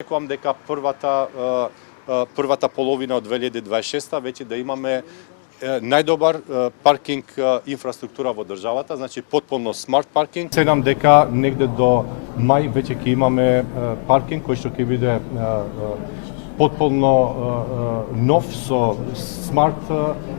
Очекувам дека првата половина од 2026 веќе да имаме најдобар паркинг инфраструктура во државата, значи потполно смарт паркинг. Сенам дека негде до мај веќе ќе имаме паркинг кој што ќе биде потполно нов со смарт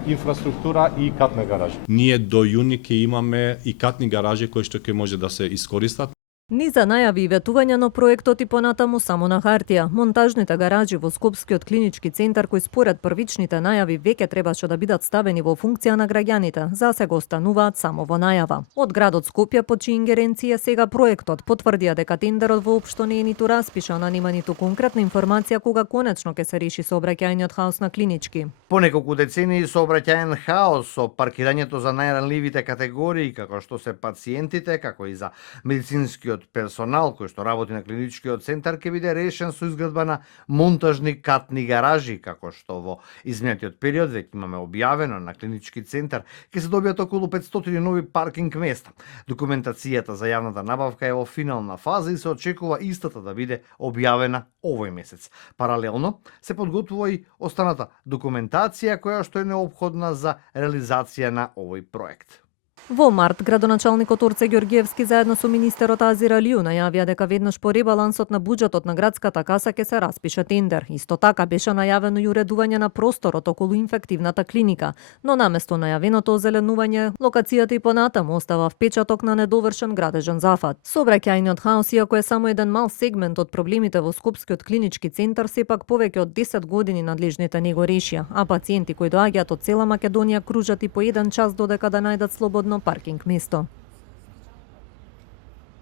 инфраструктура и катна гаражи. Ние до јуни ќе имаме и катни гаражи кои што ќе може да се искористат. Низа најави и ветувања на проектот и понатаму само на хартија. Монтажните гаражи во Скопскиот клинички центар, кои според првичните најави веќе требаше да бидат ставени во функција на граѓаните, засега остануваат само во најава. Од градот Скопје, по чии ингеренција сега проектот, потврдија дека тендерот воопшто не е ниту распишан, а нема ниту конкретна информација кога конечно ќе се реши сообраќајниот хаос на клинички. По неколку децении сообраќајен хаос со паркирањето за најранливите категории, како што се пациентите, како и за медицинскиот персонал кој што работи на клиничкиот центар, ќе биде решен со изградба на монтажни катни гаражи, како што во изминатиот период веќе имаме објавено на клинички центар, ќе се добијат околу 500 нови паркинг места. Документацијата за јавната набавка е во финална фаза и се очекува истата да биде објавена овој месец. Паралелно се подготвува и останата документација која што е неопходна за реализација на овој проект. Во март, градоначалникот Орце Ѓорѓиевски заедно со министерот Азир Алију најавија дека веднаш по ребалансот на буџетот на градската каса ќе се распише тендер. Исто така беше најавено и уредување на просторот околу инфективната клиника, но наместо најавеното озеленување, локацијата и понатаму остава впечаток на недовршен градежен зафат. Сообраќајниот хаос, иако е само еден мал сегмент од проблемите во Скопскиот клинички центар, сепак повеќе од 10 години надлежните не го решија, а пациенти кои доаѓаат од цела Македонија кружат и по 1 час додека да најдат слободно паркинг место.